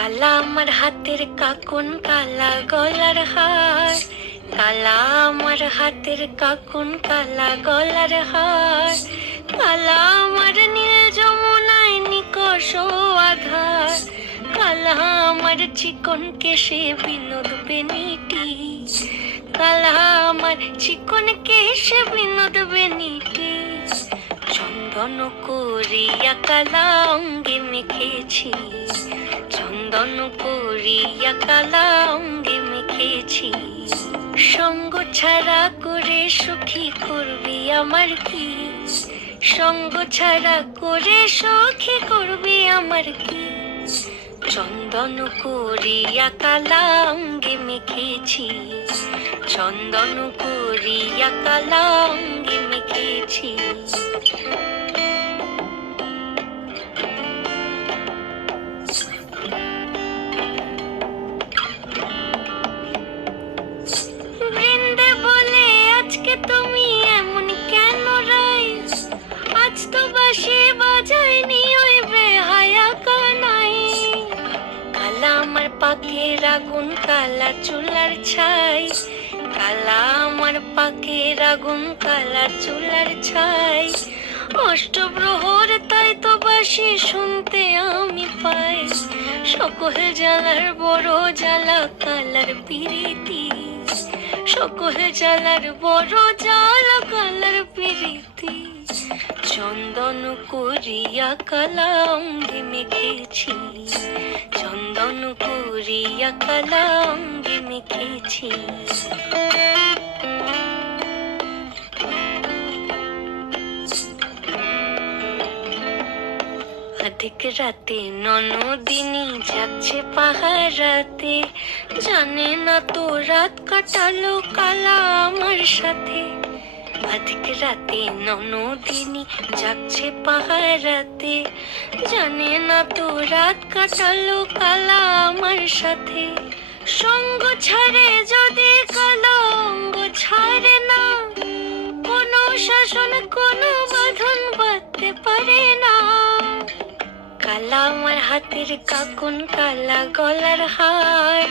কালা আমার হাতের কাকুন কালা গলার হার, কালা আমার হাতের কাকুন কালা গলার হার, কালা আমার নীল যমুনায় নিকষ আধার, কালা আমার চিকন কেশে বিনোদ বেনিটি, কালা আমার চিকন কেশে বিনোদ বেনিটি, চন্দন করিয়া কালা অঙ্গে মেখেছি, চন্দন করিয়া কালা অঙ্গে মেখেছি, সঙ্গ ছাড়া করে সুখী করবি আমার কি, সঙ্গ ছাড়া করে সুখী করবি আমার কি, চন্দন করিয়া কালা অঙ্গে মেখেছি, চন্দন করিয়া কালা অঙ্গে মেখেছি। বৃন্দে বলে আজকে তুমি এমন কেন রাই, আজ তো বাঁশি বাজায়নি ওই বেহায়া কানাই, কালা আমার পাকের আগুন কালা চুলার ছাই, কালা আমার পাকের আগুন কালা চুলার ছাই, অষ্টপ্রহর তাই তো বাঁশি শুনতে আমি পাই, সকল জ্বালার বড় জ্বালা কালার পিরিতি, সকল জ্বালার বড় জ্বালা কালার পিরিতি, চন্দন করিয়া কালা অঙ্গে মেখেছি, চন্দন করিয়া কালা অঙ্গে মেখেছি। অধিক রাতে ননদিনী যাচ্ছে পাহারাতে, জানে না তো রাত কাটালো কালা আমার সাথে, অধিক রাতে ননদিনী যাচ্ছে পাহারাতে, জানে না তো রাত কাটালো কালা আমার সাথে, সঙ্গ ছাড়ে যদি কালা অঙ্গ ছাড়ে না, কোনো শাসন কোনো বাঁধন বাঁধতে পারে না, কালা আমার হাতের কাকুন কালা গলার হার,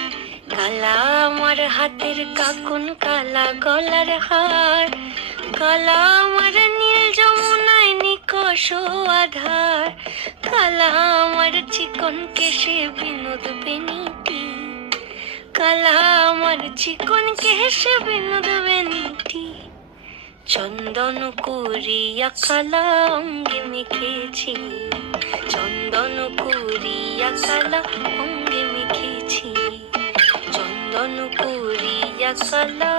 কালা আমার হাতের কাকুন কালা গলার হার, কালা আমার নীল যমুনায় নিকষ আধার, কালা আমার চিকন কেশে বিনোদ বেনিটি, কালা আমার চিকন কেশে বিনোদ বেনিটি, চন্দন করিয়া কালা অঙ্গে মেখেছি, চন্দন করিয়া কালা অঙ্গে মেখেছি, চন্দন করিয়া কালা